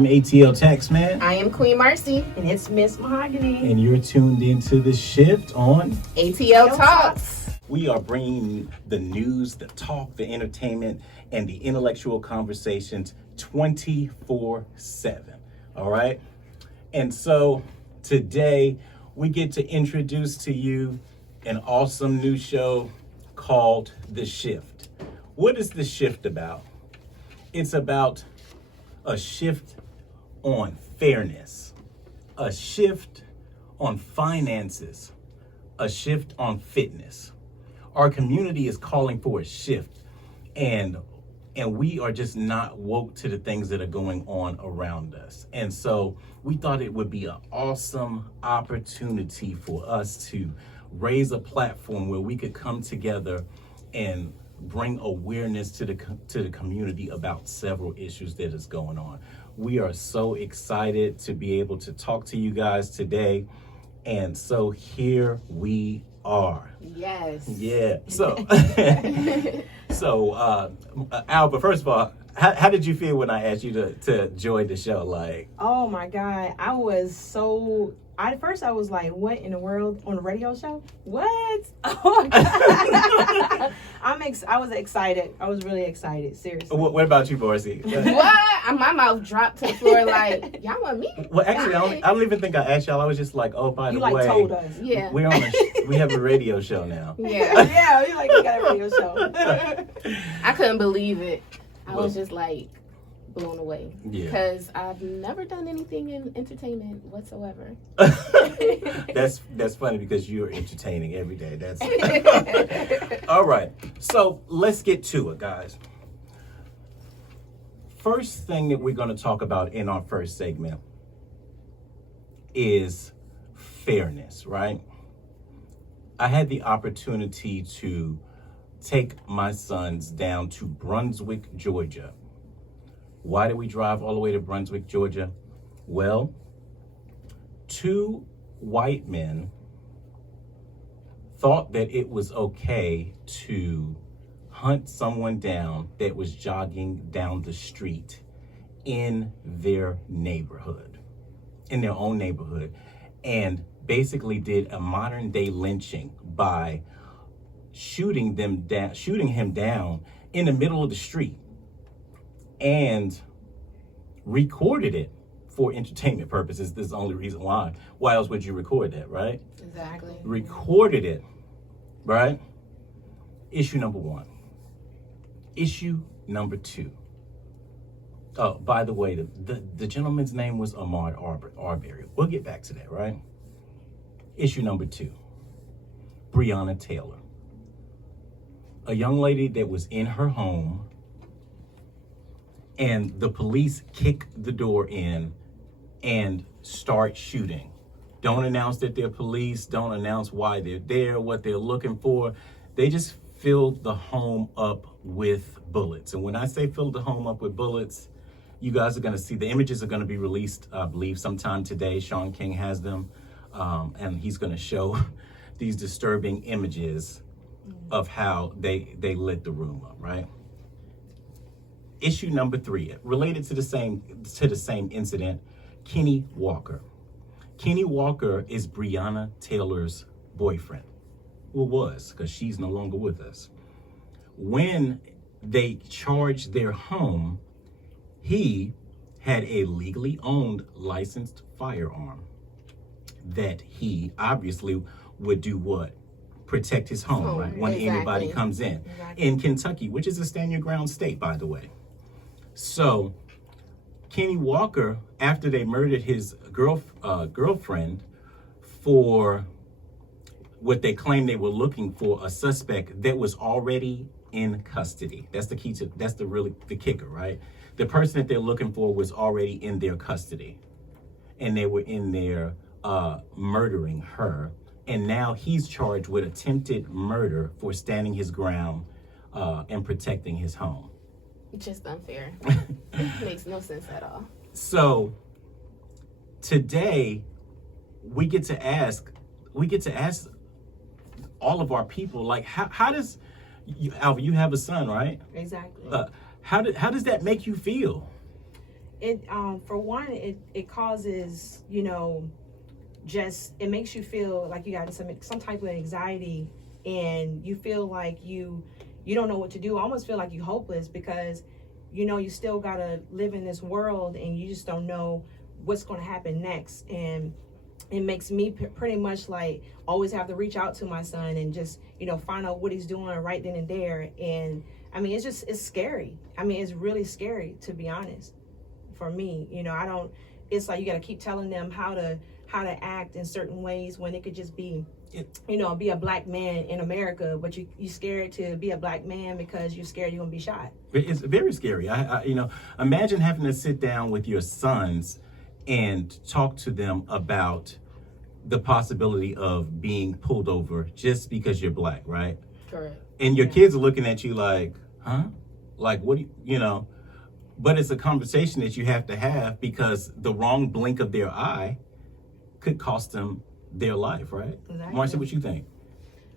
I'm ATL Taxman. I am Queen Mercy. And it's Miss Mahogany. And you're tuned into The Shift on ATL Talks. We are bringing the news, the talk, the entertainment, and the intellectual conversations 24/7. All right? And so today we get to introduce to you an awesome new show called The Shift. What is The Shift about? It's about a shift on fairness, a shift on finances, a shift on fitness. Our community is calling for a shift, and we are just not woke to the things that are going on around us. And so we thought it would be an awesome opportunity for us to raise a platform where we could come together and bring awareness to the community about several issues that is going on. We are so excited to be able to talk to you guys today. And so here we are. Yes. Yeah. So, Albert, first of all, how did you feel when I asked you to join the show? Like, oh my God, I was so. At first, I was like, "What in the world on a radio show? What? Oh my God!" I was excited. I was really excited. Seriously. What about you, Marcy? What? My mouth dropped to the floor. Like, y'all want me? Well, actually, I don't even think I asked y'all. I was just like, oh, by the way, told us. Yeah. we have a radio show now. Yeah. Yeah, we got a radio show. I couldn't believe it. I was just like blown away. Yeah. Because I've never done anything in entertainment whatsoever. That's funny because you're entertaining every day. That's all right. So let's get to it, guys. First thing that we're going to talk about in our first segment is fairness, right? I had the opportunity to take my sons down to Brunswick, Georgia. Why did we drive all the way to Brunswick, Georgia? Well, two white men thought that it was okay to hunt someone down that was jogging down the street in their neighborhood, in their own neighborhood, and basically did a modern day lynching by shooting him down in the middle of the street and recorded it for entertainment purposes. This is the only reason why. Why else would you record that, right? Exactly. Recorded it, right? Issue number one. Issue number two. Oh, by the way, the gentleman's name was Ahmaud Arbery. We'll get back to that, right? Issue number two. Breonna Taylor. A young lady that was in her home, and the police kick the door in and start shooting. Don't announce that they're police. Don't announce why they're there, what they're looking for. They just filled the home up with bullets. And when I say filled the home up with bullets, you guys are going to see the images are going to be released, I believe, sometime today. Sean King has them, and he's going to show these disturbing images of how they lit the room up, right? Issue number three, related to the same incident, Kenny Walker. Kenny Walker is Breonna Taylor's boyfriend. Well, was, because she's no longer with us. When they charged their home, he had a legally owned licensed firearm that he obviously would do what? Protect his home, right? When anybody comes in. Exactly. In Kentucky, which is a stand your ground state, by the way. So Kenny Walker, after they murdered his girlfriend for what they claimed they were looking for, a suspect that was already in custody. That's the key to, that's the kicker, right? The person that they're looking for was already in their custody, and they were in there murdering her. And now he's charged with attempted murder for standing his ground and protecting his home. Just unfair. Makes no sense at all. So today we get to ask all of our people, like, how does Alva, you have a son, right? Exactly. How does that make you feel? It for one, it causes, you know, just it makes you feel like you got some type of anxiety, and you feel like you don't know what to do. I almost feel like you hopeless because you know you still gotta live in this world and you just don't know what's going to happen next. And it makes me pretty much like always have to reach out to my son and just, you know, find out what he's doing right then and there. And I mean, it's scary. I mean, it's really scary, to be honest, for me. You know, it's like you got to keep telling them how to act in certain ways when it could just be, you know, be a black man in America, but you scared to be a black man because you're scared you're gonna be shot. It's very scary. I you know, imagine having to sit down with your sons and talk to them about the possibility of being pulled over just because you're black, right? Correct. And your kids are looking at you like, huh? Like, what do you know? But it's a conversation that you have to have because the wrong blink of their eye could cost them their life, right? Exactly. Marcia, what you think?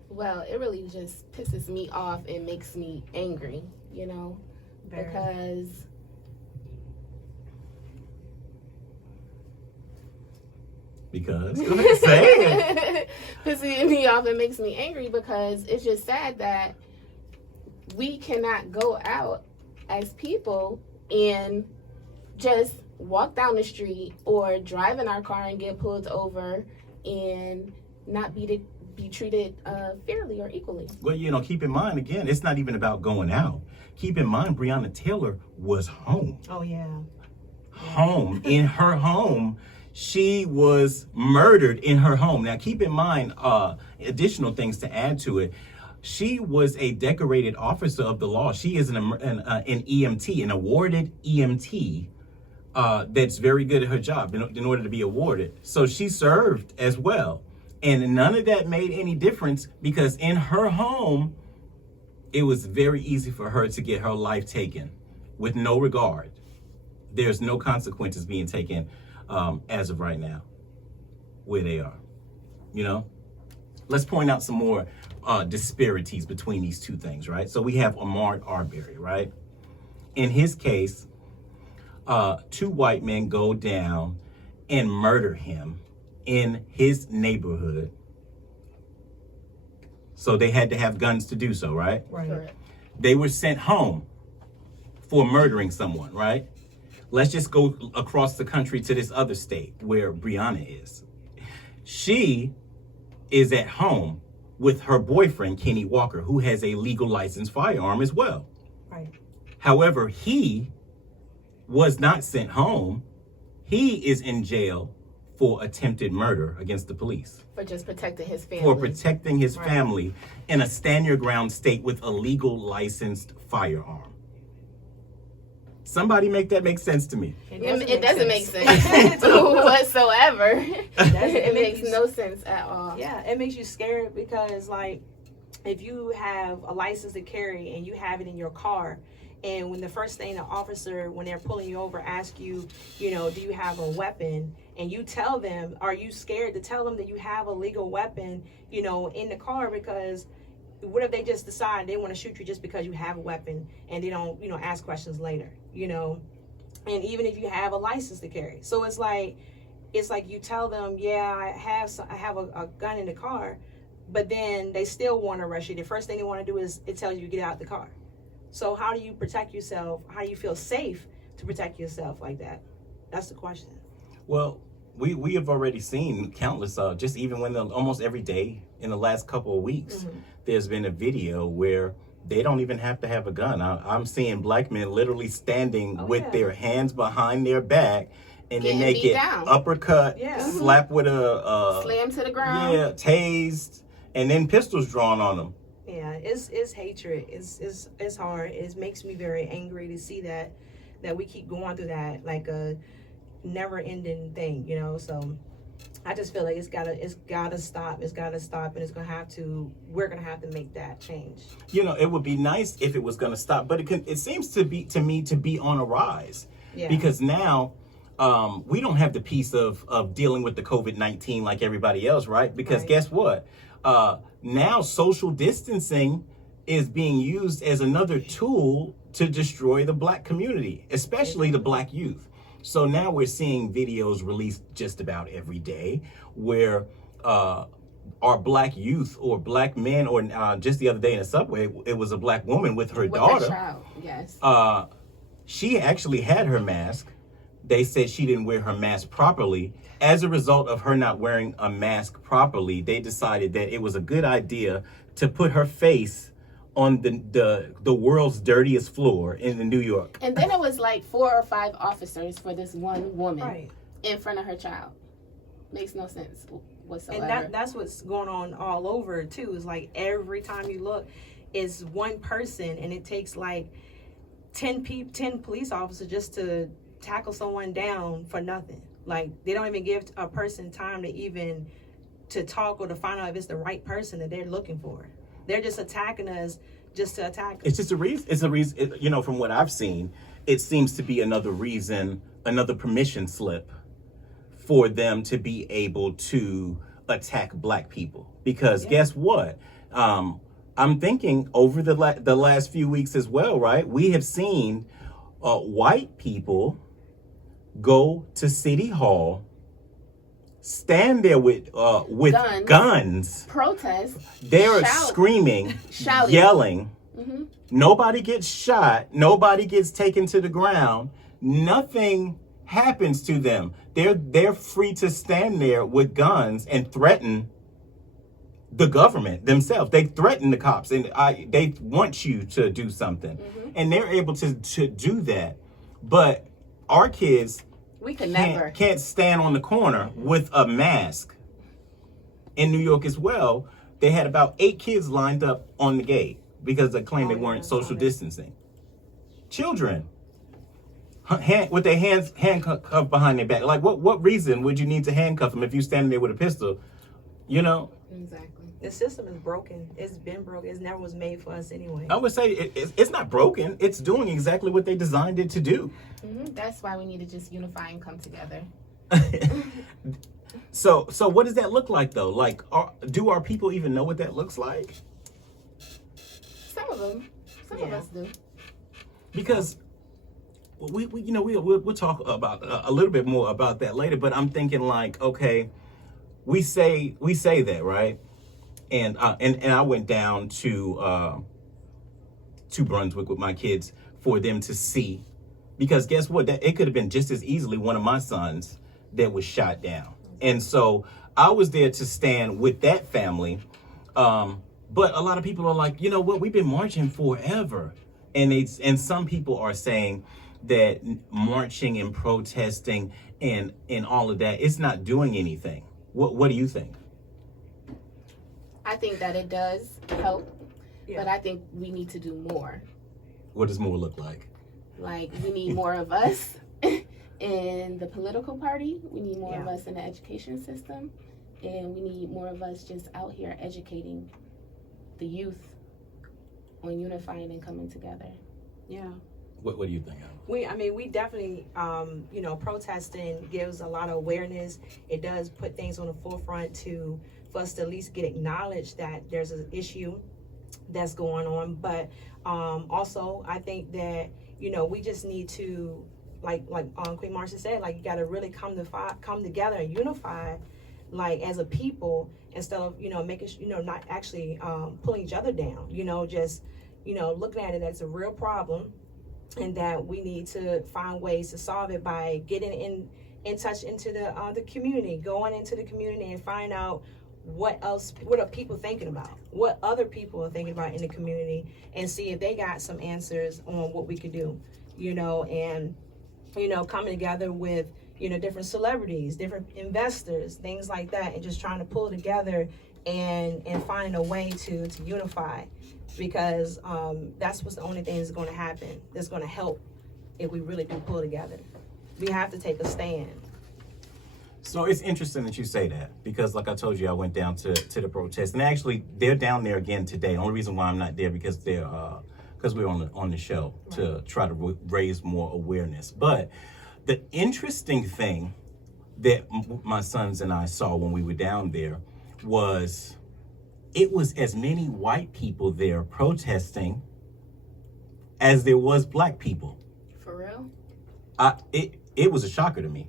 Well, it really just pisses me off and makes me angry, you know, Very. Because go ahead, say it. Pissing me off and makes me angry because it's just sad that we cannot go out as people and just walk down the street or drive in our car and get pulled over and not be treated fairly or equally. Well, you know, keep in mind, again, it's not even about going out. Keep in mind, Breonna Taylor was home. Oh yeah. Home. In her home. She was murdered in her home. Now, keep in mind, additional things to add to it. She was a decorated officer of the law. She is an EMT, an awarded EMT that's very good at her job in order to be awarded. So she served as well. And none of that made any difference because in her home, it was very easy for her to get her life taken with no regard. There's no consequences being taken as of right now, where they are. You know, let's point out some more disparities between these two things, right? So we have Ahmaud Arbery, right? In his case, two white men go down and murder him in his neighborhood. So they had to have guns to do so, right? Right. Correct. They were sent home for murdering someone, right? Let's just go across the country to this other state where Breonna is. She is at home with her boyfriend, Kenny Walker, who has a legal licensed firearm as well. Right. However, he was not sent home. He is in jail for attempted murder against the police. For just protecting his family. For protecting his Right. family in a stand-your-ground state with a legal licensed firearm. Somebody make that make sense to me. It doesn't make sense whatsoever. It makes no sense at all. Yeah, it makes you scared because, like, if you have a license to carry and you have it in your car, and when the first thing the officer, when they're pulling you over, ask you, you know, do you have a weapon? And you tell them, are you scared to tell them that you have a legal weapon, you know, in the car? Because what if they just decide they want to shoot you just because you have a weapon and they don't, you know, ask questions later, you know? And even if you have a license to carry. So it's like you tell them, yeah, I have a gun in the car, but then they still want to arrest you. The first thing they want to do is it tells you to get out the car. So how do you protect yourself? How do you feel safe to protect yourself like that? That's the question. Well, we have already seen countless, just even when almost every day in the last couple of weeks, there's been a video where they don't even have to have a gun. I'm seeing black men literally standing with their hands behind their back, and then they get uppercut, slap with a slam to the ground, tased, and then pistols drawn on them. Yeah, it's hatred. It's hard. It makes me very angry to see that we keep going through that like a never-ending thing, you know. So I just feel like it's gotta stop. It's gotta stop, and we're gonna have to make that change. You know, it would be nice if it was gonna stop, but it seems to be on a rise. Yeah. Because now we don't have the piece of dealing with the COVID-19 like everybody else, right? Because guess what? Now social distancing is being used as another tool to destroy the black community, especially the black youth. So now we're seeing videos released just about every day where our black youth or black men, or just the other day in the subway, it was a black woman with her daughter. Her child, yes. She actually had her mask. They said she didn't wear her mask properly. As a result of her not wearing a mask properly, they decided that it was a good idea to put her face on the world's dirtiest floor in New York. And then it was like 4 or 5 officers for this one woman Right. in front of her child. Makes no sense whatsoever. And that's what's going on all over too. Is like every time you look, is one person, and it takes like 10 police officers just to tackle someone down for nothing. Like they don't even give a person time to talk or to find out if it's the right person that they're looking for. They're just attacking us just to attack us. It's just a reason. It's a reason. You know, from what I've seen, it seems to be another reason, another permission slip for them to be able to attack black people. Because guess what? I'm thinking over the last few weeks as well, right? We have seen white people go to City Hall, stand there with guns, protest. they're shout, screaming, shouting, yelling. Mm-hmm. Nobody gets shot. Nobody gets taken to the ground. Nothing happens to them. They're free to stand there with guns and threaten the government themselves. They threaten the cops, and they want you to do something, and they're able to do that. But our kids can't stand on the corner with a mask. In New York as well, they had about 8 kids lined up on the gate because they claimed they weren't social distancing. Children, with their hands handcuffed behind their back. Like, what reason would you need to handcuff them if you're standing there with a pistol? You know? Exactly. The system is broken. It's been broken. It never was made for us anyway. I would say it's not broken. It's doing exactly what they designed it to do. Mm-hmm. That's why we need to just unify and come together. So what does that look like though? Like, do our people even know what that looks like? Some of them. Some of us do. Because we'll talk about a little bit more about that later. But I'm thinking like, okay, we say that, right? And I went down to Brunswick with my kids for them to see, because guess what? It could have been just as easily one of my sons that was shot down. And so I was there to stand with that family. But a lot of people are like, you know what? We've been marching forever. And some people are saying that marching and protesting and all of that, it's not doing anything. What do you think? I think that it does help, but I think we need to do more. What does more look like? Like, we need more of us in the political party. We need more of us in the education system. And we need more of us just out here educating the youth on unifying and coming together. Yeah. What do you think? We definitely, protesting gives a lot of awareness. It does put things on the forefront for us to at least get acknowledged that there's an issue that's going on. But also, I think that, we just need to, like Queen Marcia said, like, you got to really come together and unify, like, as a people, instead of, making, not actually pulling each other down, just, looking at it as a real problem, and that we need to find ways to solve it by getting in touch into the community, going into the community and find out what are people thinking about, what other people are thinking about in the community, and see if they got some answers on what we could do, and coming together with different celebrities, different investors, things like that, and just trying to pull together and finding a way to unify, because that's what's the only thing that's going to happen, that's going to help if we really do pull together. We have to take a stand. So it's interesting that you say that, because like I told you, I went down to the protest, and actually they're down there again today. The only reason why I'm not there because we're on the show to try to raise more awareness. But the interesting thing that my sons and I saw when we were down there was it was as many white people there protesting as there was black people. For real? it was a shocker to me.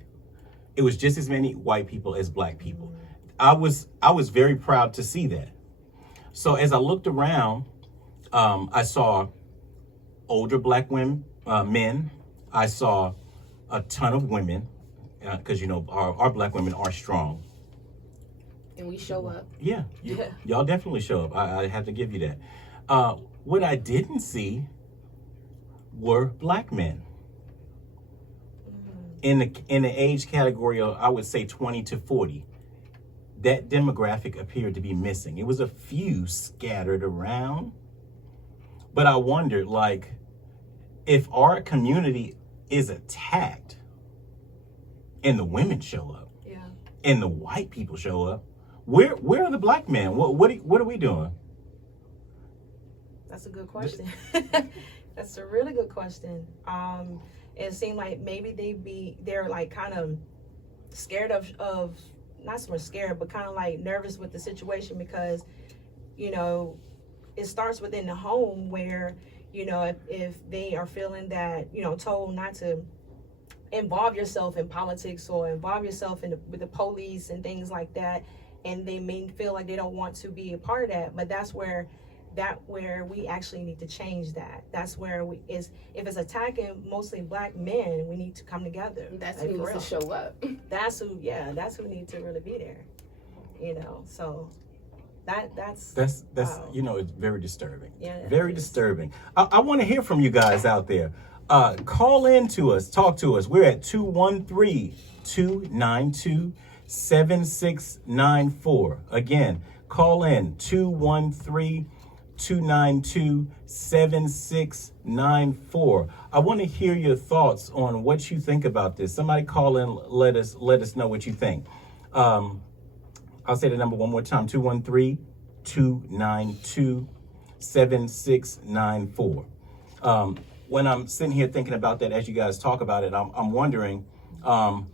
It was just as many white people as black people. I was very proud to see that. So as I looked around, I saw older black women, men. I saw a ton of women, because our black women are strong. And we show up. Yeah, y'all definitely show up. I have to give you that. What I didn't see were black men in the age category of, I would say, 20 to 40. That demographic appeared to be missing. It was a few scattered around, but I wondered, like, if our community is attacked and the women show up, and the white people show up, where are the black men? What are we doing? That's a good question. That's a really good question. It seemed like maybe they're like kind of scared of not so much scared, but kind of like nervous with the situation, because it starts within the home where if they are feeling that told not to involve yourself in politics or involve yourself with the police and things like that, and they may feel like they don't want to be a part of that. But that's where we actually need to change that. That's where if it's attacking mostly black men, we need to come together. That's who needs to show up. That's who needs to really be there. So that's wow. It's very disturbing. Yeah, very disturbing. I want to hear from you guys out there. Call in to us, talk to us. We're at 213-292-7694. Again, call in 213-292-7694. I want to hear your thoughts on what you think about this. Somebody call in, let us know what you think. I'll say the number one more time, 213-292-7694. When I'm sitting here thinking about that, as you guys talk about it, I'm wondering,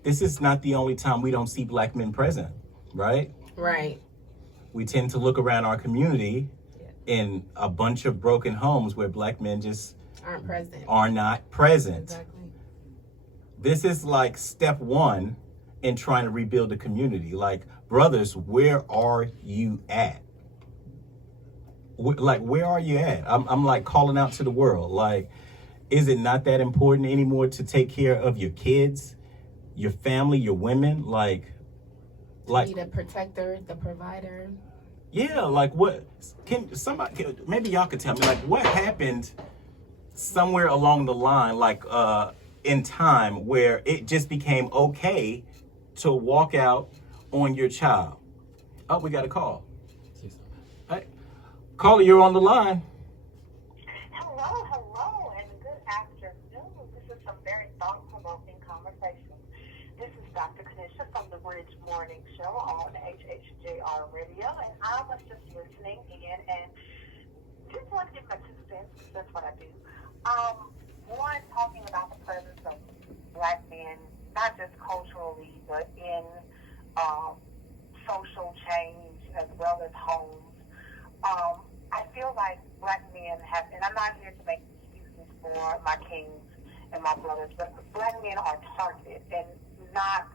this is not the only time we don't see black men present, right? Right. We tend to look around our community in a bunch of broken homes where black men just are not present. Exactly. This is like step one in trying to rebuild the community. Like, brothers, where are you at? Where are you at? I'm like calling out to the world. Like, is it not that important anymore to take care of your kids, your family, your women? Be the protector, the provider. Yeah, like what? Maybe y'all could tell me, like, what happened somewhere along the line, like in time, where it just became okay to walk out on your child? Oh, we got a call. Hey, caller, you're on the line. Hello, and good afternoon. This is some very thought-provoking conversation. This is Dr. Kanisha from the Bridge Morning Show on HHJR Radio, and I was just listening in and just want to give my 2 cents, because that's what I do. One, talking about the presence of black men, not just culturally, but in social change as well as homes. I feel like black men have, and I'm not here to make excuses for my kings and my brothers, but black men are targeted, and not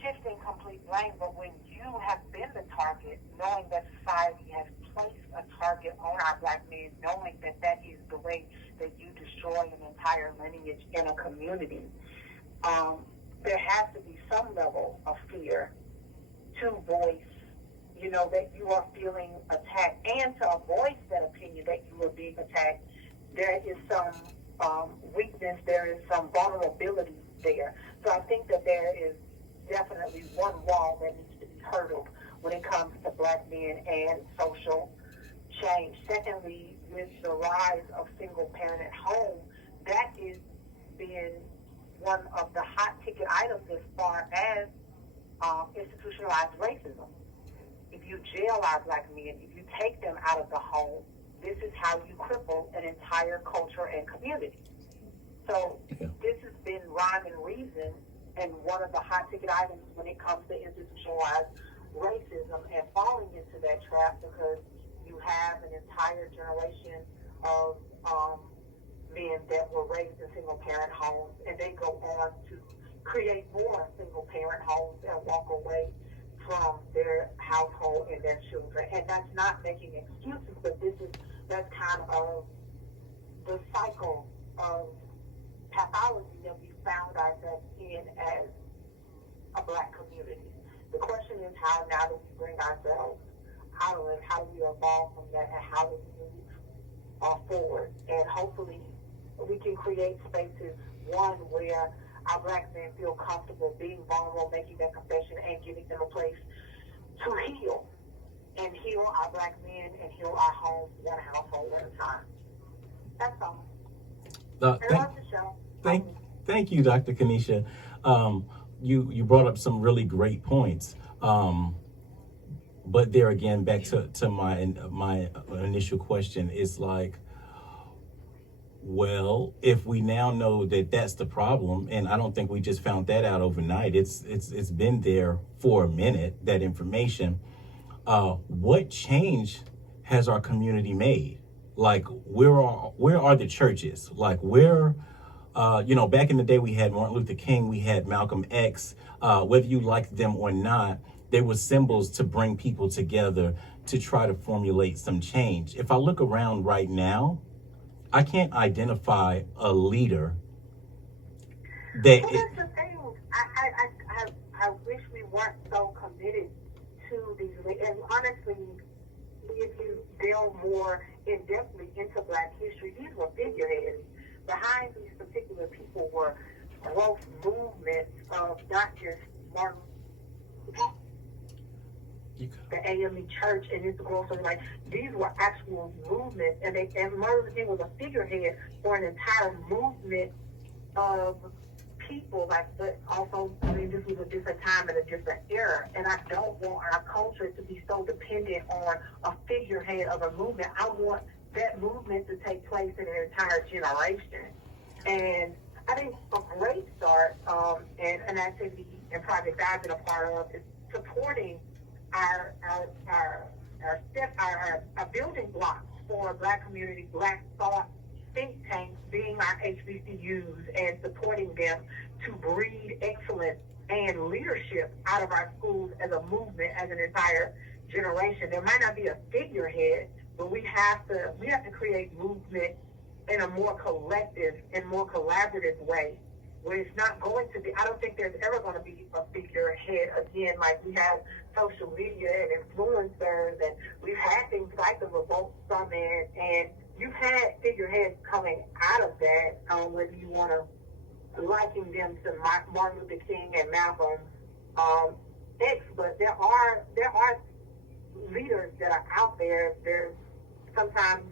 shifting complete blame, but when you have been the target, knowing that society has placed a target on our black men, knowing that that is the way that you destroy an entire lineage in a community, there has to be some level of fear to voice, that you are feeling attacked, and to voice that opinion that you are being attacked. There is some weakness, there is some vulnerability there. So I think that there is definitely one wall that needs to be hurdled when it comes to black men and social change. Secondly, with the rise of single-parent at home, that is being one of the hot ticket items as far as institutionalized racism. If you jail our black men, if you take them out of the home, this is how you cripple an entire culture and community. So this has been rhyme and reason, and one of the hot ticket items when it comes to institutionalized racism, and falling into that trap, because you have an entire generation of men that were raised in single-parent homes, and they go on to create more single-parent homes and walk away from their household and their children. And that's not making excuses, but that's kind of the cycle of pathology that we found ourselves in as a Black community. The question is, how now do we bring ourselves out of it? How do we evolve from that, and how do we move forward? And hopefully we can create spaces, one, where our Black men feel comfortable being vulnerable, making that confession, and giving them a place to heal, and heal our Black men and heal our homes one household at a time. That's all. I love the show. Thank you, Dr. Kanisha. You brought up some really great points. But there again, back to my initial question, is like, well, if we now know that that's the problem, and I don't think we just found that out overnight. It's been there for a minute, that information. What change has our community made? Like, where are the churches? Like, where, back in the day we had Martin Luther King, we had Malcolm X. Whether you liked them or not, they were symbols to bring people together to try to formulate some change. If I look around right now, I can't identify a leader that. Well, that's the thing. I wish we weren't so committed to these. And honestly, if you delve more in-depthly into Black history, these were figureheads. Behind these particular people were growth movements of not just Martin, the AME Church and its growth. So like, these were actual movements, and Martin Luther King was a figurehead for an entire movement of people. But also, this was a different time and a different era, and I don't want our culture to be so dependent on a figurehead of a movement. I want that movement to take place in an entire generation. And I think a great start, and an activity and project I've been a part of, is supporting our building blocks for Black community, Black thought think tanks, being our HBCUs, and supporting them to breed excellence and leadership out of our schools as a movement, as an entire generation. There might not be a figurehead, but we have to create movement in a more collective and more collaborative way, where it's not going to be, I don't think there's ever going to be a figurehead again. Like, we have social media and influencers, and we've had things like the Revolt Summit, and you've had figureheads coming out of that, whether you want to liken them to Martin Luther King and Malcolm X, but there are leaders that are out there. There's sometimes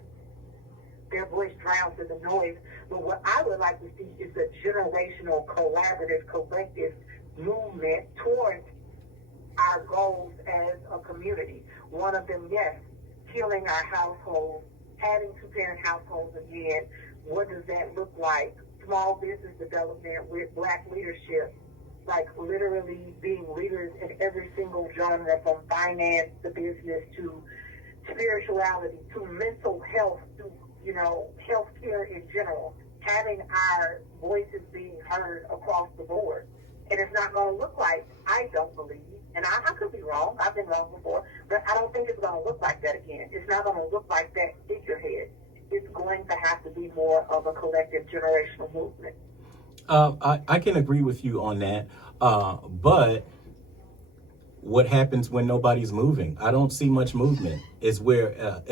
their voice drowns in the noise. But what I would like to see is a generational, collaborative, collective movement towards our goals as a community. One of them, yes, healing our households, having two-parent households again. What does that look like? Small business development with Black leadership, like literally being leaders in every single genre, from finance to business to spirituality to mental health to healthcare in general, having our voices being heard across the board. And it's not going to look like, I don't believe, and I could be wrong, I've been wrong before, but I don't think it's going to look like that again. It's not going to look like that figurehead. It's going to have to be more of a collective generational movement. I can agree with you on that, but what happens when nobody's moving? I don't see much movement. Is where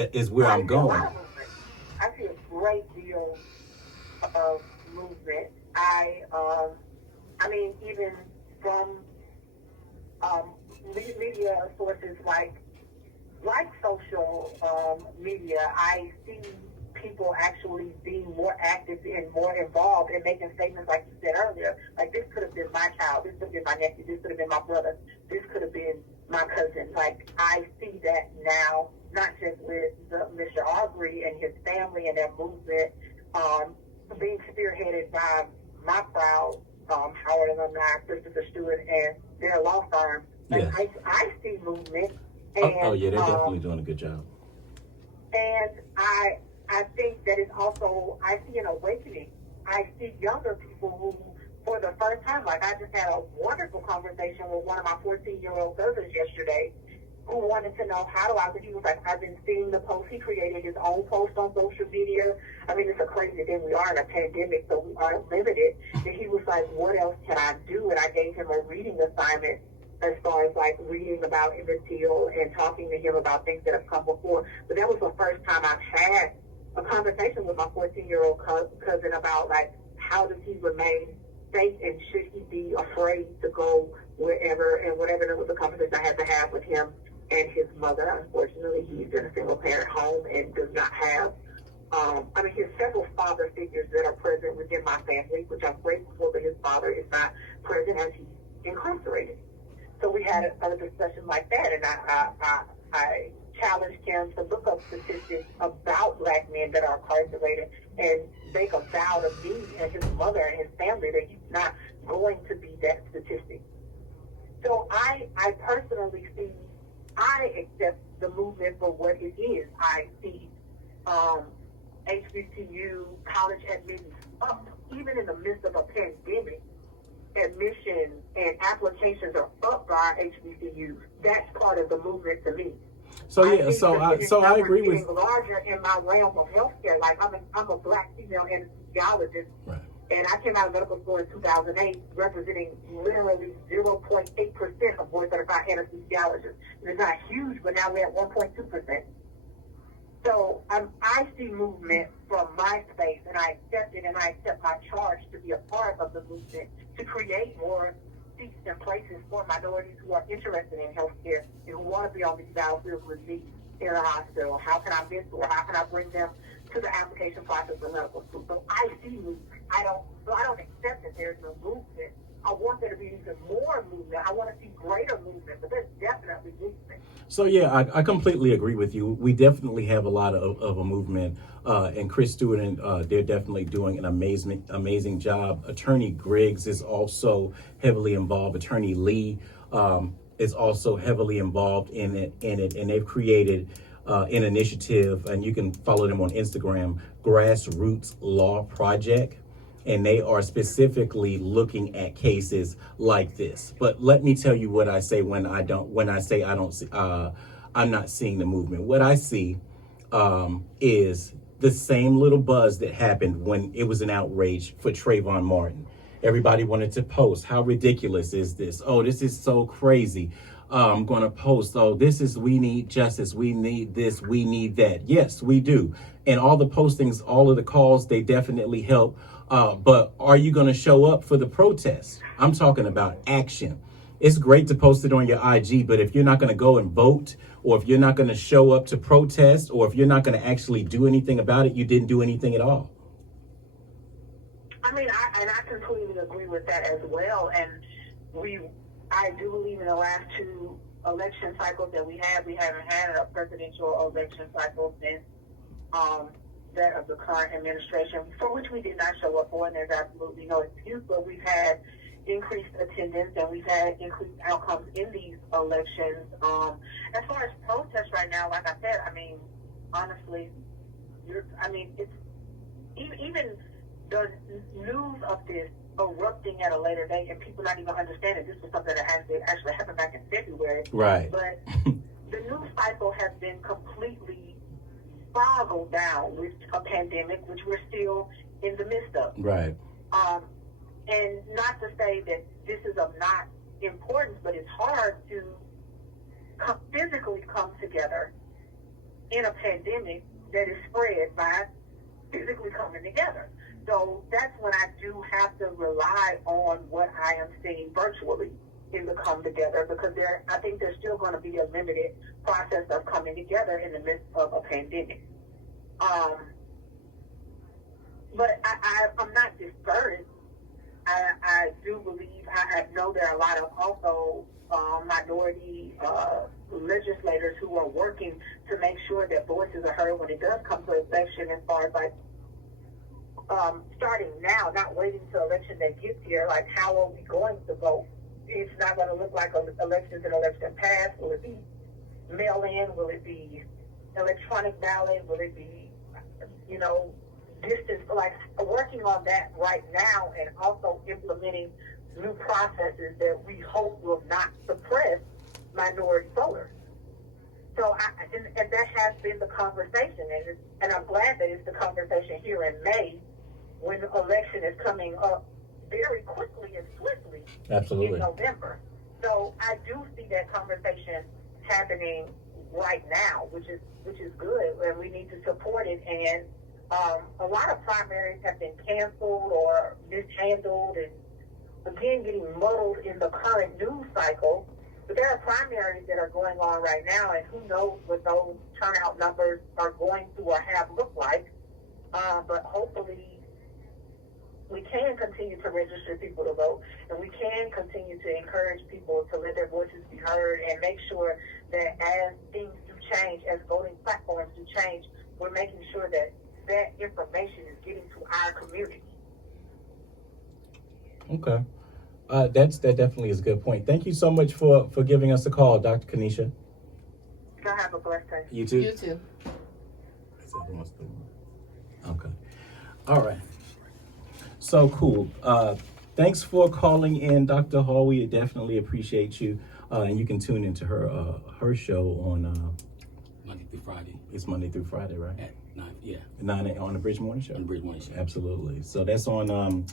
I'm going. I see a great deal of movement. I mean, even from media sources like social media, I see people actually being more active and more involved and making statements like you said earlier, like, this could have been my child, this could have been my nephew, this could have been my brother, this could have been my cousin. Like, I see that now, not just with Mr. Aubrey and his family and their movement, being spearheaded by my proud Howard alumni, Christopher Stewart, and their law firm. Like, yes. I see movement. And, yeah, they're definitely doing a good job. And I think that it's also, I see an awakening. I see younger people who, for the first time, like I just had a wonderful conversation with one of my 14-year-old cousins yesterday who wanted to know how do I, he was like, I've been seeing the posts. He created his own post on social media. I mean, it's a crazy thing. We are in a pandemic, so we are limited. And he was like, what else can I do? And I gave him a reading assignment as far as like reading about Emmett Till and talking to him about things that have come before. But that was the first time I've had a conversation with my 14-year-old cousin about like, how does he remain safe and should he be afraid to go wherever, and whatever. There was a conversation I had to have with him and his mother. Unfortunately, he's in a single parent home and does not have, I mean, he has several father figures that are present within my family, which I'm grateful for, but his father is not present as he's incarcerated. So we had a discussion like that, and I challenged him to look up statistics about Black men that are incarcerated and make a vow to me and his mother and his family that he's not going to be that statistic. So I personally see, I accept the movement for what it is. I see HBCU college admissions up, even in the midst of a pandemic. Admissions and applications are up by our HBCU. That's part of the movement to me. So yeah, so I agree with. Larger in my realm of healthcare. Like I'm a Black female anesthesiologist, Right. And I came out of medical school in 2008, representing literally 0.8% of board certified anesthesiologists. It's not huge, but now we're at 1.2%. So I see movement from my space, and I accept it, and I accept my charge to be a part of the movement to create more seats and places for minorities who are interested in healthcare and who want to be on these battlefields with me in a hospital. How can I mentor? How can I bring them to the application process of medical school? So I see movement. I don't accept that there's no movement. I want there to be even more movement. I want to see greater movement, but there's definitely movement. So yeah, I completely agree with you. We definitely have a lot of a movement, and Chris Stewart and they're definitely doing an amazing job. Attorney Griggs is also heavily involved. Attorney Lee is also heavily involved in it, and they've created an initiative, and you can follow them on Instagram, Grassroots Law Project. And they are specifically looking at cases like this. But let me tell you what I say when I say I don't see, I'm not seeing the movement. What I see is the same little buzz that happened when it was an outrage for Trayvon Martin. Everybody wanted to post, how ridiculous is this? Oh, this is so crazy. I'm going to post, oh, we need justice. We need this. We need that. Yes, we do. And all the postings, all of the calls, they definitely help. But are you going to show up for the protest? I'm talking about action. It's great to post it on your IG, but if you're not going to go and vote, or if you're not going to show up to protest, or if you're not going to actually do anything about it, you didn't do anything at all. I mean, I completely agree with that as well. And I do believe in the last two election cycles that we haven't had a presidential election cycle since that of the current administration, for which we did not show up for, and there's absolutely no excuse, but we've had increased attendance and we've had increased outcomes in these elections. As far as protests right now, like I said, I mean, honestly, it's even the news of this erupting at a later date and people not even understanding this was something that actually happened back in February. Right. But the news cycle has been completely boggled down with a pandemic, which we're still in the midst of. Right. And not to say that this is of not importance, but it's hard to physically come together in a pandemic that is spread by physically coming together. So that's when I do have to rely on what I am seeing virtually in the come together, because I think there's still going to be a limited process of coming together in the midst of a pandemic. But I'm not discouraged. I do believe, I know there are a lot of also minority legislators who are working to make sure that voices are heard when it does come to election, as far as like starting now, not waiting till election day gets here. Like, how are we going to vote? It's not going to look like elections and election pass. Will it be mail-in? Will it be electronic ballot? Will it be distance, like working on that right now, and also implementing new processes that we hope will not suppress minority voters. So, and that has been the conversation, and I'm glad that it's the conversation here in May, when the election is coming up very quickly and swiftly. Absolutely. In November. So I do see that conversation happening right now, which is good, and we need to support it. And a lot of primaries have been canceled or mishandled, and again getting muddled in the current news cycle. But there are primaries that are going on right now, and who knows what those turnout numbers are going to or have looked like. But hopefully we can continue to register people to vote, and we can continue to encourage people to let their voices be heard, and make sure that as things do change, as voting platforms do change, we're making sure that that information is getting to our community. Okay. That definitely is a good point. Thank you so much for giving us a call, Dr. Kanisha. Y'all have a blessed day. You too? You too. Okay. All right. So cool. Thanks for calling in, Dr. Hall. We definitely appreciate you. And you can tune into her show on Monday through Friday. It's Monday through Friday, right? At 9, yeah. 9 on the Bridge Morning Show. On the Bridge Morning Show. Absolutely. So that's on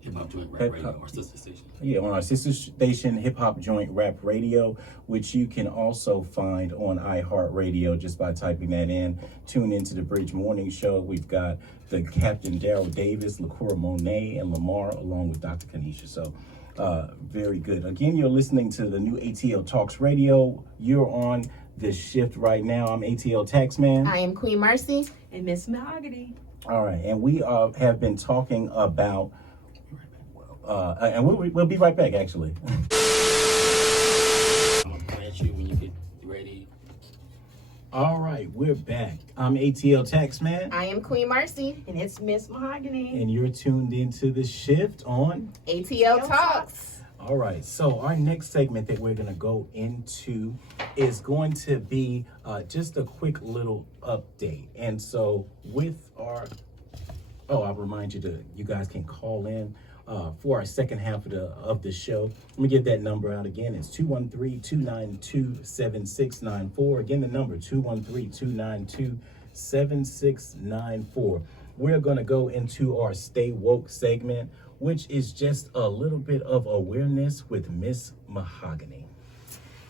Hip Hop Joint Rap Radio, our sister station. Yeah, on our sister station, Hip Hop Joint Rap Radio, which you can also find on iHeartRadio just by typing that in. Tune into the Bridge Morning Show. We've got the Captain Daryl Davis, LaCour Monet, and Lamar, along with Dr. Kanisha. So very good. Again, you're listening to the new ATL Talks Radio. You're on the shift right now. I'm ATL Taxman. I am Queen Marcy. And Miss Mahogany. All right, and we have been talking about and we'll be right back, actually. I'll plant you when you get ready. All right, we're back. I'm ATL Taxman. I am Queen Marcy. And it's Miss Mahogany. And you're tuned into the shift on ATL Talks. All right, so our next segment that we're going to go into is going to be just a quick little update. And so with I'll remind you you guys can call in for our second half of the show. Let me get that number out again. It's 213-292-7694. Again, the number 213-292-7694. We're going to go into our Stay Woke segment, which is just a little bit of awareness with Miss Mahogany.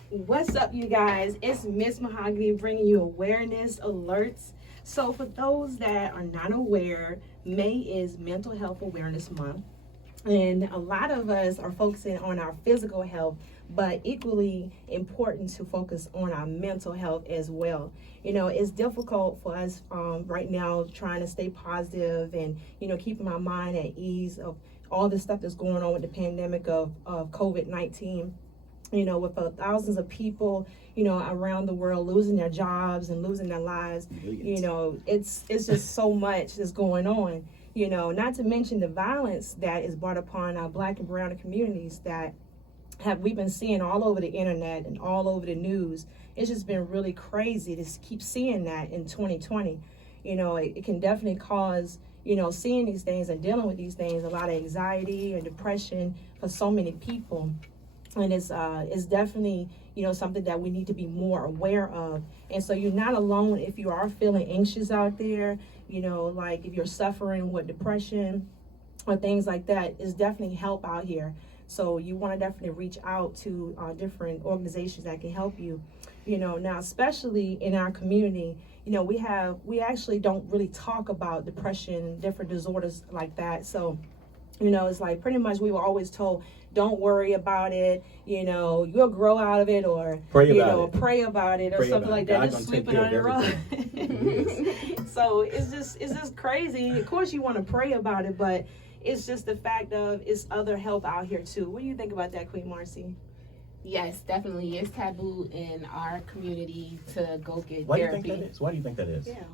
What's up, you guys? It's Miss Mahogany bringing you awareness alerts. So for those that are not aware, May is Mental Health Awareness Month. And a lot of us are focusing on our physical health, but equally important to focus on our mental health as well. It's difficult for us right now trying to stay positive and, keeping our mind at ease of all the stuff that's going on with the pandemic of COVID-19. With thousands of people, around the world losing their jobs and losing their lives, it's just so much that's going on. Not to mention the violence that is brought upon our Black and brown communities that we've been seeing all over the internet and all over the news. It's just been really crazy to keep seeing that in 2020. It can definitely cause, seeing these things and dealing with these things, a lot of anxiety and depression for so many people. And it's definitely, something that we need to be more aware of. And so you're not alone if you are feeling anxious out there, like if you're suffering with depression or things like that, it's definitely help out here. So you want to definitely reach out to different organizations that can help you. Now, especially in our community, we actually don't really talk about depression, different disorders like that. So, it's like pretty much we were always told, don't worry about it, you'll grow out of it, or pray pray about it or pray something like that. God Just gonna sweep take it under the care rug. of So it's just crazy. Of course you want to pray about it, but it's just the fact of it's other help out here too. What do you think about that, Queen Marcy? Yes, definitely. It's taboo in our community to go get Why therapy. do you think that is? Why do you think that is? Yeah.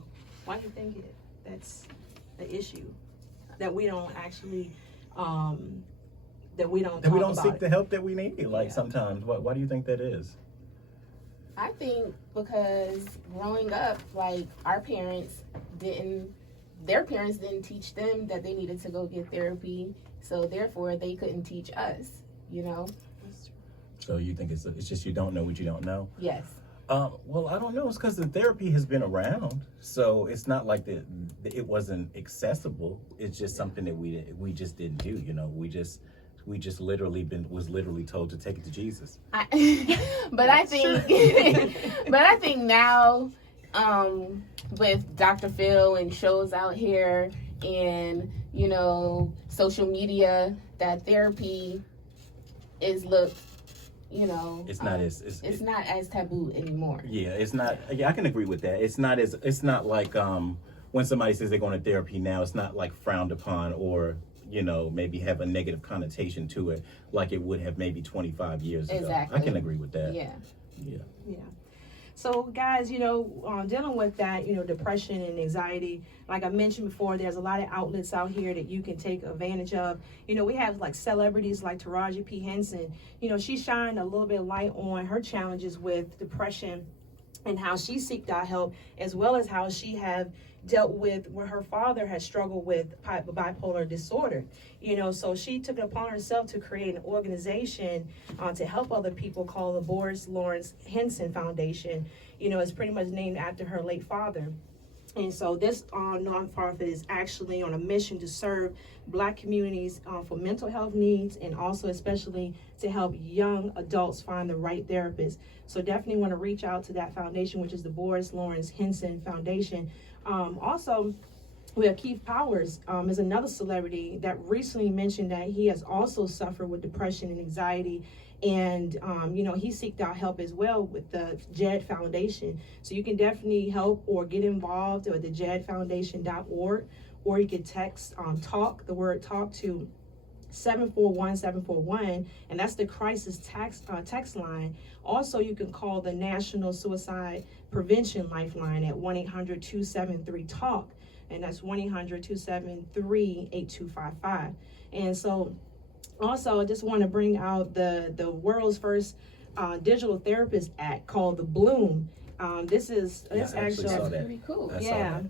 Why do you think that's the issue? That we don't actually that we don't That we talk don't about seek it. the help that we need. Like Yeah. sometimes. Why do you think that is? I think because growing up, like their parents didn't teach them that they needed to go get therapy, so therefore they couldn't teach us, you know? So you think it's just you don't know what you don't know? Yes. Well, I don't know. It's because the therapy has been around, so it's not like it wasn't accessible. It's just something that we just didn't do. You know, we just was literally told to take it to Jesus. I think now, with Dr. Phil and shows out here and, you know, social media, that therapy is looked, you know, It's not as not as taboo anymore. Yeah, it's not. Yeah, I can agree with that. It's not like when somebody says they're going to therapy now, it's not like frowned upon or, you know, maybe have a negative connotation to it like it would have maybe 25 years ago. Exactly. I can agree with that. Yeah. Yeah. So guys, you know, dealing with that, you know, depression and anxiety, like I mentioned before, there's a lot of outlets out here that you can take advantage of. You know, we have like celebrities like Taraji P. Henson. You know, she shined a little bit of light on her challenges with depression and how she seeked out help, as well as how she have dealt with where her father has struggled with bipolar disorder. You know, so she took it upon herself to create an organization to help other people called the Boris Lawrence Henson Foundation. You know, it's pretty much named after her late father. And so this nonprofit is actually on a mission to serve Black communities for mental health needs, and also especially to help young adults find the right therapist. So definitely want to reach out to that foundation, which is the Boris Lawrence Henson Foundation. Also, we have Keith Powers is another celebrity that recently mentioned that he has also suffered with depression and anxiety. And, you know, he sought out help as well with the JED Foundation. So you can definitely help or get involved with the jedfoundation.org, or you can text TALK, the word TALK, to 741-741, and that's the crisis text line. Also, you can call the National Suicide Prevention Lifeline at 1-800-273-TALK, and that's 1-800-273-8255. And so also, I just want to bring out the world's first digital therapist app called the Bloom. This actually saw that. Pretty cool. Yeah.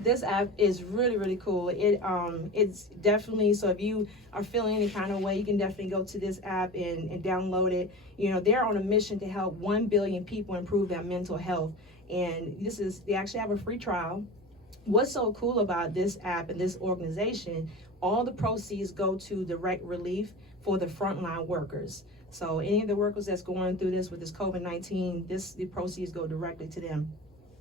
This app is really, really cool. It's definitely, so if you are feeling any kind of way, you can definitely go to this app and download it. You know, they're on a mission to help 1 billion people improve their mental health. And they actually have a free trial. What's so cool about this app and this organization, all the proceeds go to direct relief for the frontline workers. So any of the workers that's going through this with this COVID-19, the proceeds go directly to them.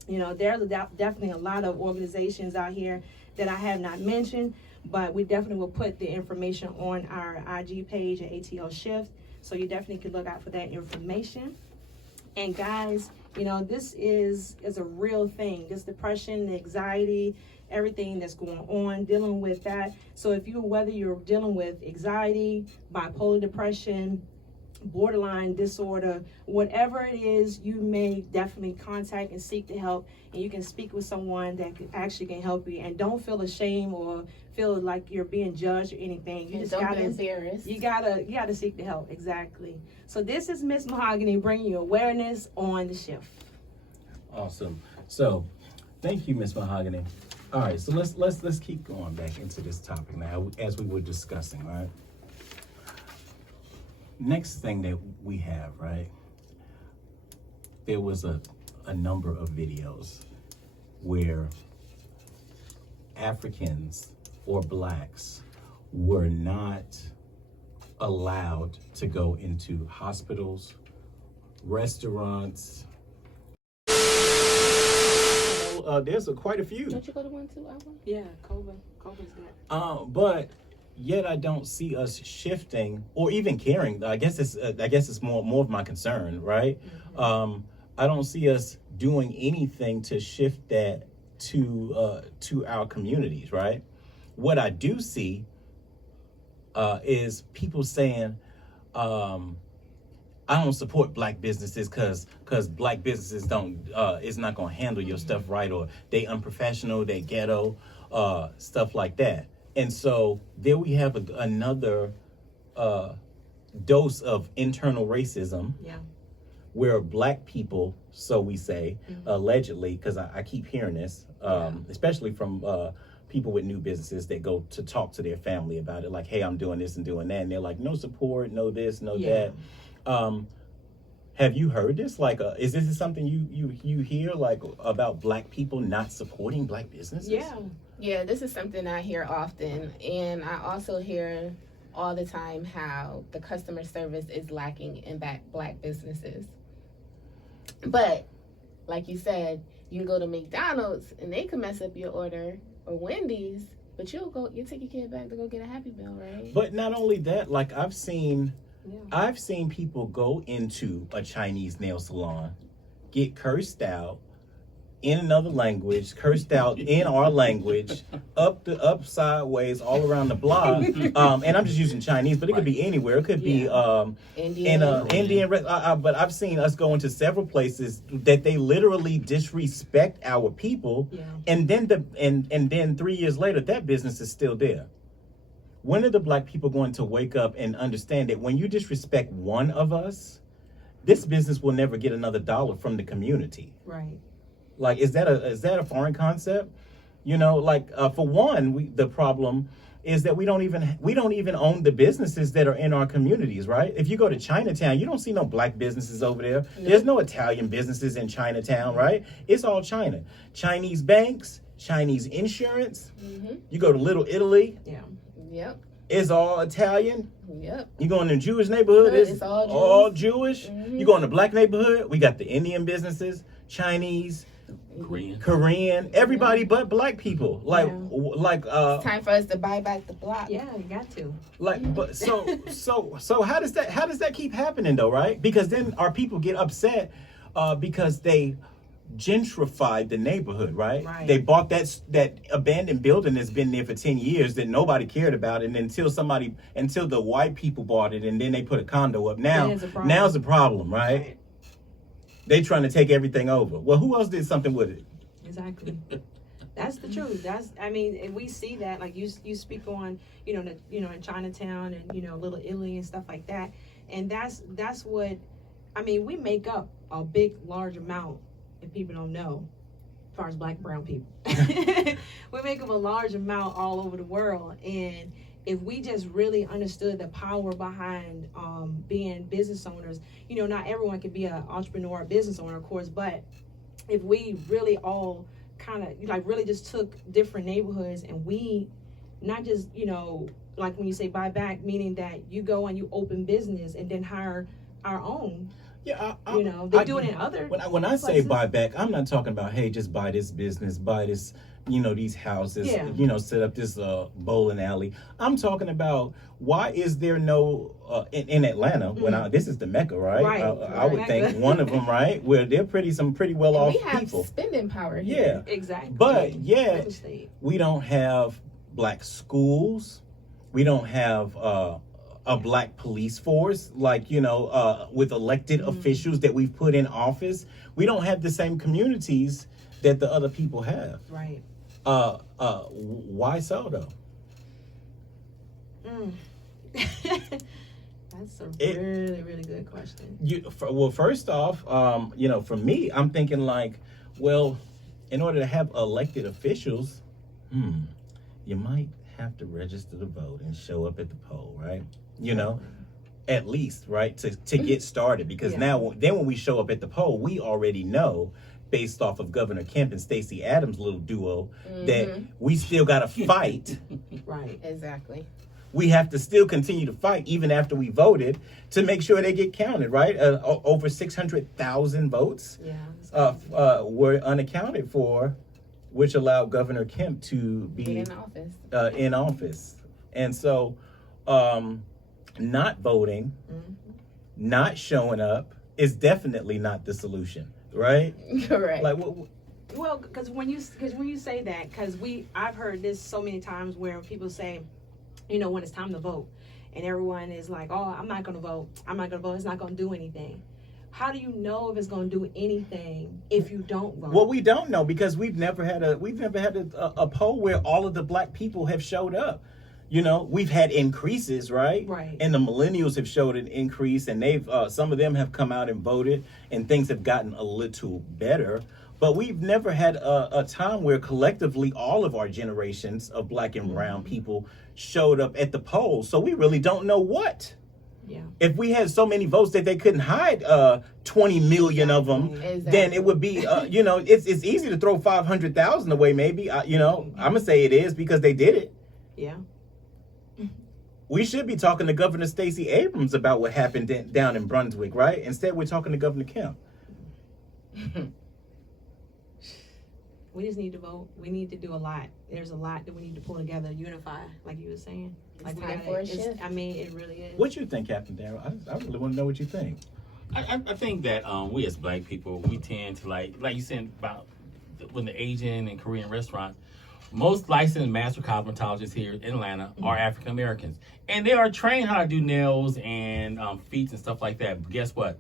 You know, there's definitely a lot of organizations out here that I have not mentioned, but we definitely will put the information on our IG page at ATLSHIFT. So you definitely can look out for that information. And guys, you know, this is a real thing. This depression, anxiety, everything that's going on, dealing with that. So whether you're dealing with anxiety, bipolar depression, borderline disorder, whatever it is, you may definitely contact and seek the help, and you can speak with someone that can help you. And don't feel ashamed or feel like you're being judged or anything. You just gotta be embarrassed. You gotta seek the help. Exactly. So this is Miss Mahogany bringing you awareness on the shift. Awesome. So thank you, Miss Mahogany. All right, so let's keep going back into this topic now, as we were discussing, all right? Next thing that we have, right? There was a number of videos where Africans or Blacks were not allowed to go into hospitals, restaurants. There's quite a few. Don't you go to one too, Alvin? Yeah, COVID's good. But yet I don't see us shifting or even caring. I guess it's more of my concern, right? Mm-hmm. I don't see us doing anything to shift that to our communities, right? What I do see is people saying, I don't support Black businesses because Black businesses is not going to handle your stuff right, or they unprofessional, they ghetto, stuff like that. And so there we have another dose of internal racism. Yeah. where black people, so we say, allegedly, because I keep hearing this, especially from people with new businesses that go to talk to their family about it, like, hey, I'm doing this and doing that, and they're like, no support, no this, no that. Have you heard this? Like, is this something you hear, like, about black people not supporting black businesses? Yeah, this is something I hear often, and I also hear all the time how the customer service is lacking in black businesses. But like you said, you can go to McDonald's and they can mess up your order, or Wendy's, but you take your kid back to go get a Happy Meal, right? But not only that, like I've seen people go into a Chinese nail salon, get cursed out in another language, cursed out in our language, up sideways, all around the block. And I'm just using Chinese, but it could be anywhere. It could be Indian. But I've seen us go into several places that they literally disrespect our people, and then 3 years later, that business is still there. When are the black people going to wake up and understand that when you disrespect one of us, this business will never get another dollar from the community? Right. Like, is that a foreign concept? You know, like, for one, the problem is that we don't even own the businesses that are in our communities, right? If you go to Chinatown, you don't see no black businesses over there. There's no Italian businesses in Chinatown, right? It's all China. Chinese banks, Chinese insurance. You go to Little Italy. It's all Italian. You go in the Jewish neighborhood, it's all Jewish. You go in the black neighborhood, we got the Indian businesses, Chinese, Korean, everybody but black people. It's time for us to buy back the block. Yeah, you got to. Like, but so how does that keep happening though, right? Because then our people get upset because they gentrified the neighborhood, right? They bought that abandoned building that's been there for 10 years that nobody cared about, and until the white people bought it, and then they put a condo up. Now's the problem, right? They trying to take everything over. Well, who else did something with it? Exactly. That's the truth. And we see that, like you speak on, in Chinatown and, Little Italy and stuff like that. And that's what, we make up a large amount, if people don't know, as far as black and brown people. We make up a large amount all over the world. And if we just really understood the power behind being business owners, not everyone can be an entrepreneur or business owner, of course, but if we really all kind of really just took different neighborhoods and we not just, like when you say buy back, meaning that you go and you open business and then hire our own. Yeah, they do it in other. When I say buy back, I'm not talking about, hey, just buy this business, buy this, these houses, set up this bowling alley. I'm talking about, why is there no in Atlanta? This is the Mecca, right? I would think one of them, right, where they're some pretty well off people. We have spending power here. Yeah, exactly. But we don't have black schools. We don't have a black police force, with elected officials that we've put in office. We don't have the same communities that the other people have. Right. Why so though? That's a really, really good question. First off, for me, I'm thinking in order to have elected officials, you might have to register to vote and show up at the poll, right? At least, right, to get started, because then when we show up at the poll, we already know, based off of Governor Kemp and Stacey Adams' little duo, that we still got to fight. Right, exactly. We have to still continue to fight even after we voted to make sure they get counted, right? Over 600,000 votes were unaccounted for, which allowed Governor Kemp to be in office. And so not voting, not showing up is definitely not the solution, right? Correct. Well, because when you say that, I've heard this so many times where people say, when it's time to vote, and everyone is like, "Oh, I'm not going to vote. I'm not going to vote. It's not going to do anything." How do you know if it's going to do anything if you don't vote? Well, we don't know, because we've never had a poll where all of the black people have showed up. You know, we've had increases, right? Right. And the millennials have showed an increase, and they've some of them have come out and voted, and things have gotten a little better. But we've never had a time where collectively all of our generations of black and brown people showed up at the polls. So we really don't know what. Yeah. If we had so many votes that they couldn't hide 20 million of them, Exactly. then it would be, you know, it's easy to throw 500,000 away. Maybe, you know, I'm gonna say it is because they did it. Yeah. We should be talking to Governor Stacey Abrams about what happened down in Brunswick, right? Instead, we're talking to Governor Kemp. We just need to vote. We need to do a lot. There's a lot that we need to pull together, unify, like you were saying. Like time for a shift. I mean, it really is. What you think, Captain Darrell? I really want to know what you think. I think that we as black people, we tend to like you said about when the Asian and Korean restaurants, most licensed master cosmetologists here in Atlanta are African Americans, and they are trained how to do nails and feet and stuff like that. But guess what?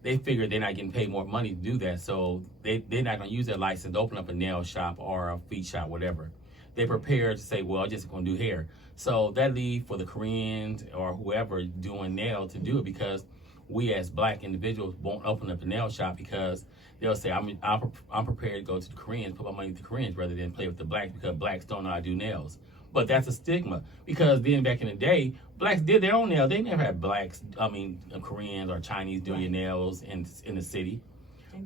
They figure they're not getting paid more money to do that, so they're not going to use that license to open up a nail shop or a feet shop, whatever. They're prepared to say, well, I'm just going to do hair. So that leave for the Koreans or whoever doing nail to do it, because we as black individuals won't open up a nail shop because they'll say, I'm prepared to go to the Koreans, put my money with the Koreans rather than play with the blacks because blacks don't know how to do nails. But that's a stigma, because then back in the day, blacks did their own nails. They never had Koreans or Chinese doing your nails in the city.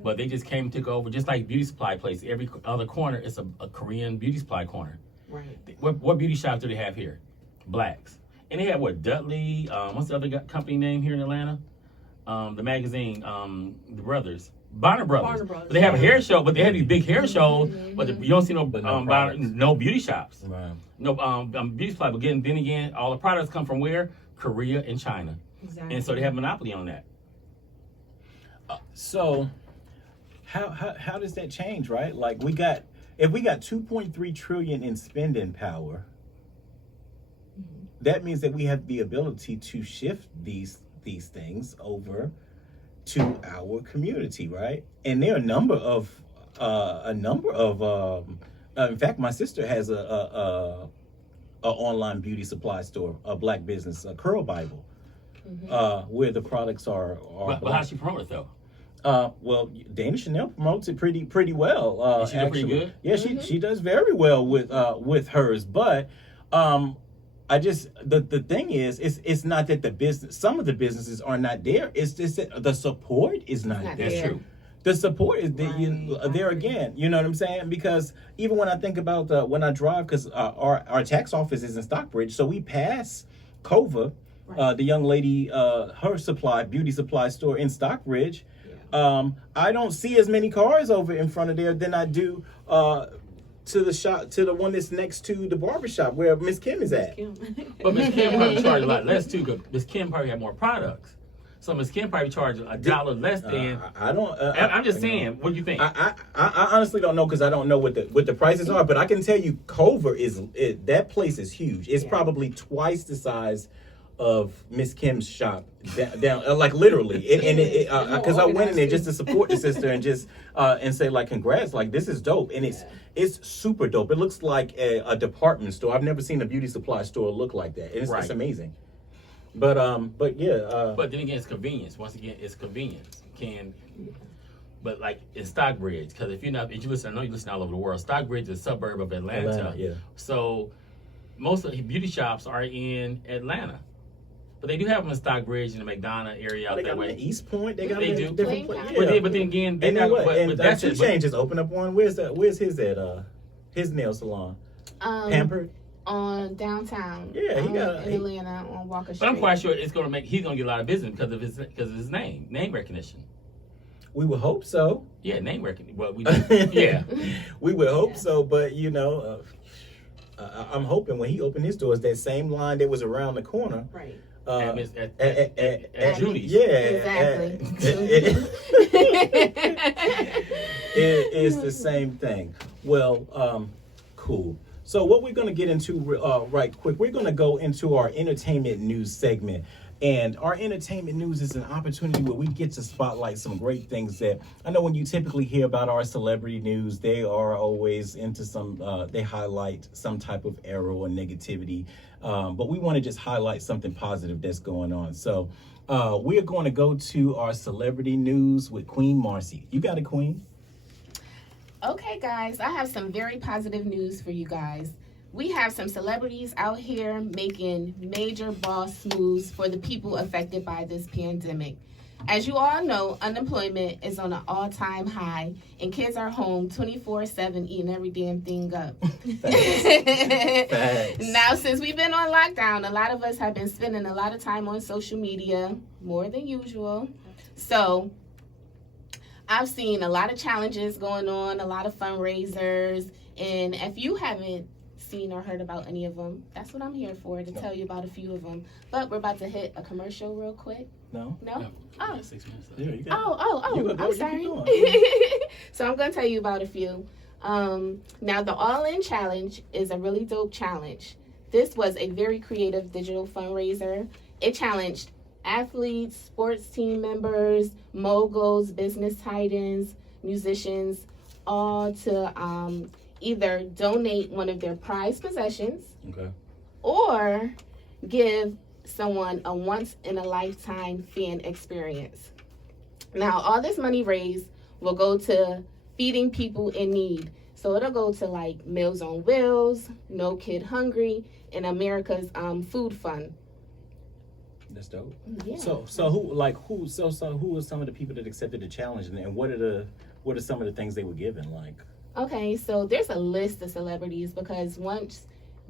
But they just came and took over, just like beauty supply place. Every other corner is a Korean beauty supply corner. Right. What beauty shops do they have here? Blacks. And they have what, Dudley, what's the other company name here in Atlanta? The magazine, the brothers. Bonner Brothers. But they have a hair show, but they have these big hair shows, but you don't see no no beauty shops. Right. No beauty supply. But then again, all the products come from where? Korea and China. Exactly. And so they have monopoly on that. So how does that change, right? Like if we got 2.3 trillion in spending power, that means that we have the ability to shift these things over to our community, right? And there are a number of in fact, my sister has a online beauty supply store, a black business, a Curl Bible, where the products are But how she promote it though? Well, Dana Chanel promotes it pretty well. Is she doing pretty good? Yeah, she does very well with hers. But I just the thing is, it's not that some of the businesses are not there. It's just that the support is not there. That's true. The support is there again. You know what I'm saying? Because even when I think about when I drive, because our tax office is in Stockbridge, so we pass Cova, the young lady, her beauty supply store in Stockbridge. I don't see as many cars over in front of there than I do to the one that's next to the barbershop where Miss Kim is at. But Miss Kim probably charge a lot less too, because Miss Kim probably have more products. So Miss Kim probably charge $1 less than. I don't. I'm just saying. What do you think? I honestly don't know, because I don't know what the prices are. But I can tell you, Culver that place is huge. It's probably twice the size of Miss Kim's shop down like literally. Because I went in there just to support the sister and just and say like, congrats, like this is dope, and it's super dope. It looks like a department store. I've never seen a beauty supply store look like that, and it's amazing. But yeah. But then again, it's convenience. Once again, it's convenience. But like in Stockbridge, because if you listen, I know you listen all over the world. Stockbridge is a suburb of Atlanta. Yeah. So most of the beauty shops are in Atlanta. But they do have them in Stockbridge and the McDonough area out They that got way. them in East Point. They got They them do. in different places. But then again, And then what? And that's Two Chainz just opened up one. Where's his at? His nail salon. Pampered. On downtown. Yeah, he got in Atlanta on Walker Street. But I'm quite sure he's gonna get a lot of business because of his name recognition. We would hope so. Yeah, name recognition. Well, yeah. We would hope so, but I'm hoping when he opened his doors, that same line that was around the corner. Right. At Judy's. Yeah, exactly. It's the same thing. Well, cool. So what we're going to get into right quick, we're going to go into our entertainment news segment. And our entertainment news is an opportunity where we get to spotlight some great things that I know when you typically hear about our celebrity news, they are always into they highlight some type of error or negativity. But we want to just highlight something positive that's going on. So we are going to go to our celebrity news with Queen Marcy. You got it, Queen? Okay, guys, I have some very positive news for you guys. We have some celebrities out here making major boss moves for the people affected by this pandemic. As you all know, unemployment is on an all-time high, and kids are home 24/7 eating every damn thing up. Facts. Now, since we've been on lockdown, a lot of us have been spending a lot of time on social media, more than usual. So I've seen a lot of challenges going on, a lot of fundraisers, and if you haven't seen or heard about any of them, that's what I'm here for, to tell you about a few of them. But we're about to hit a commercial real quick. No? No? Yeah, Oh. 6 minutes. Yeah, you got Oh, You go, I'm you sorry. keep going. So I'm going to tell you about a few. Now, the All In Challenge is a really dope challenge. This was a very creative digital fundraiser. It challenged athletes, sports team members, moguls, business titans, musicians, all to either donate one of their prized possessions Okay. or give someone a once-in-a-lifetime fan experience. Now, all this money raised will go to feeding people in need. So it'll go to like Meals on Wheels, No Kid Hungry, and America's Food Fund. That's dope. Yeah. So who are some of the people that accepted the challenge, and what are some of the things they were given? Like, Okay, so there's a list of celebrities because once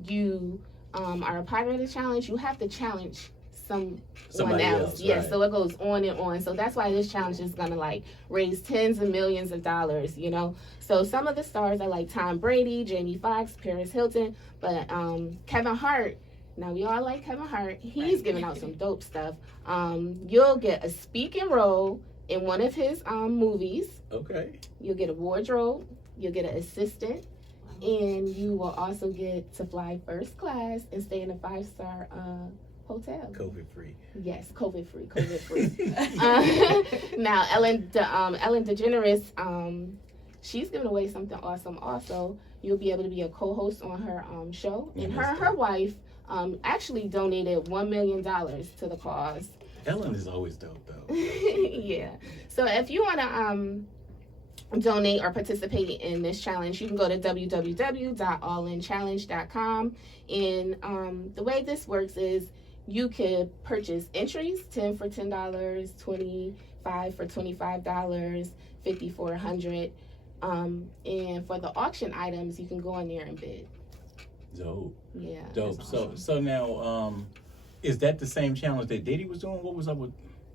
you are a part of the challenge, you have to challenge someone Somebody else, Yes, right. so it goes on and on. So that's why this challenge is gonna like raise tens of millions of dollars, you know. So some of the stars are like Tom Brady, Jamie Foxx, Paris Hilton, but Kevin Hart. Now we all like Kevin Hart. He's giving out some dope stuff. You'll get a speaking role in one of his movies. okay. You'll get a wardrobe. You'll get an assistant, and you will also get to fly first class and stay in a 5-star hotel. COVID free. Yes, COVID free. Now, Ellen DeGeneres, she's giving away something awesome. Also, you'll be able to be a co-host on her show, and her wife actually donated $1 million to the cause. Ellen is always dope though. Yeah. So if you want to donate or participate in this challenge, you can go to www.allinchallenge.com, and the way this works is you could purchase entries, 10 for $10, 25 for $25, 50 for $100, and for the auction items you can go in there and bid. Dope. Yeah. Dope. that's So awesome. so now is that the same challenge that Diddy was doing? What was up with?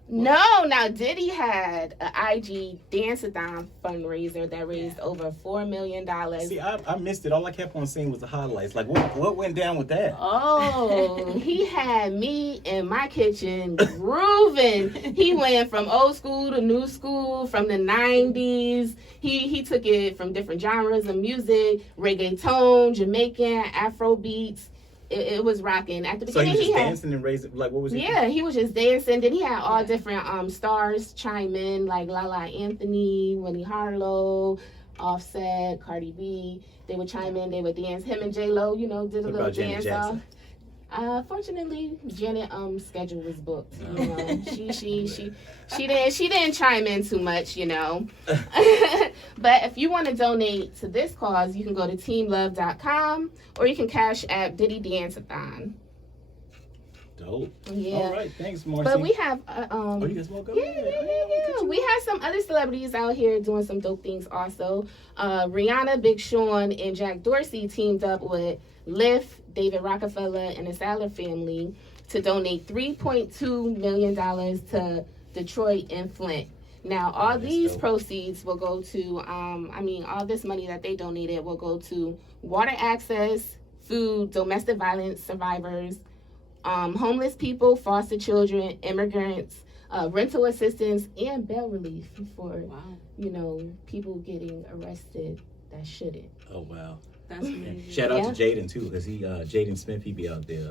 No, now Diddy had an IG dance-a-thon fundraiser that raised over $4 million. See, I missed it. All I kept on seeing was the highlights. Like, what went down with that? Oh, he had me in my kitchen grooving. He went from old school to new school, from the 90s. He took it from different genres of music, reggaeton, Jamaican, Afro beats. It was rocking. At the So he beginning, was just he had, dancing and raising. Like, what was he? yeah, he was just dancing. Then he had all different stars chime in, like Lala Anthony, Winnie Harlow, Offset, Cardi B. They would chime in. They would dance. Him and J Lo, did a What little about Janet dance off. Jackson? Fortunately, Janet schedule was booked. She didn't chime in too much, But if you want to donate to this cause, you can go to teamlove.com or you can cash app Diddy Dance-a-thon. Dope. Yeah. All right. Thanks, Marcy. But we have Oh, you guys woke up? yeah. We have some other celebrities out here doing some dope things also. Rihanna, Big Sean, and Jack Dorsey teamed up with Lyft, David Rockefeller, and the Saller family to donate $3.2 million to Detroit and Flint. Now, all That's these dope. proceeds will go to, all this money that they donated will go to water access, food, domestic violence survivors, homeless people, foster children, immigrants, rental assistance, and bail relief for, people getting arrested that shouldn't. Oh wow. That's amazing. Shout out Yeah. to Jaden too, because Jaden Smith, he be out there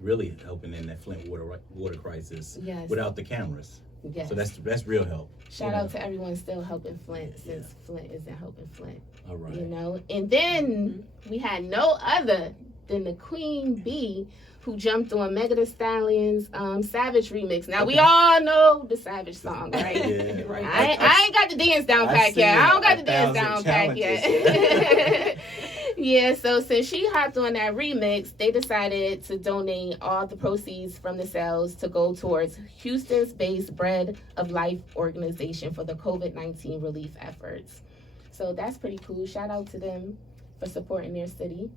really helping in that Flint water crisis Yes. without the cameras. Yes. So that's real help. Shout you know. out to everyone still helping Flint since Flint isn't helping Flint. All right. You know, and then we had no other than the Queen Bee who jumped on Megan Thee Stallion's Savage remix. Now we all know the Savage song, right? Yeah. Right. I ain't got the dance down I've pat yet. seen I don't got the 1,000 dance down pat yet. Yeah, so since she hopped on that remix, they decided to donate all the proceeds from the sales to go towards Houston's based Bread of Life organization for the COVID-19 relief efforts. So that's pretty cool. Shout out to them for supporting their city.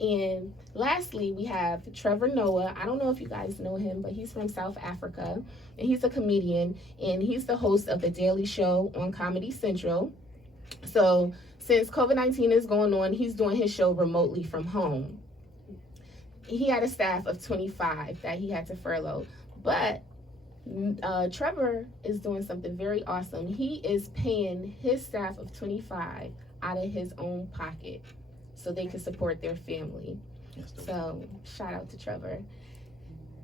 And lastly, we have Trevor Noah. I don't know if you guys know him, but he's from South Africa, and he's a comedian, and he's the host of The Daily Show on Comedy Central. So since COVID-19 is going on, he's doing his show remotely from home. He had a staff of 25 that he had to furlough, but Trevor is doing something very awesome. He is paying his staff of 25 out of his own pocket so they can support their family. So shout out to Trevor.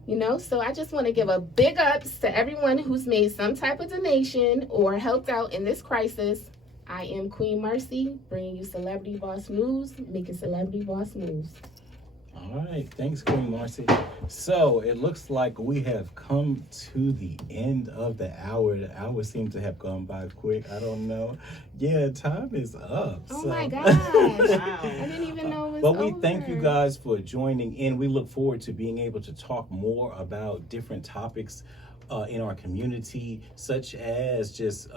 You know, so I just want to give a big ups to everyone who's made some type of donation or helped out in this crisis. I am Queen Mercy, bringing you Celebrity Boss News, making Celebrity Boss moves. All right, thanks, Queen Marcy. So it looks like we have come to the end of the hour. The hour seems to have gone by quick. I don't know. Yeah, time is up. Oh so. my gosh. Wow. I didn't even know it was But we over. thank you guys for joining in. We look forward to being able to talk more about different topics in our community, such as just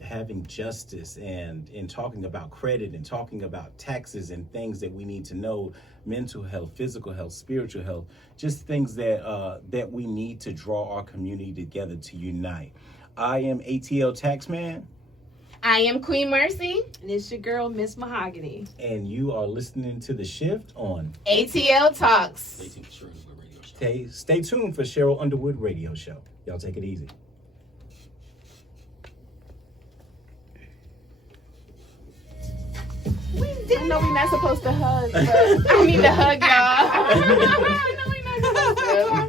having justice and talking about credit and talking about taxes and things that we need to know, mental health, physical health, spiritual health, just things that we need to draw our community together to unite. I am ATL Taxman. I am Queen Mercy. And it's your girl, Miss Mahogany. And you are listening to The Shift on ATL Talks. Stay tuned for Cheryl Underwood Radio Show. Stay tuned for Cheryl Underwood Radio Show. Y'all take it easy. I know we're not supposed to hug, but I need to hug y'all. I know we're not supposed to.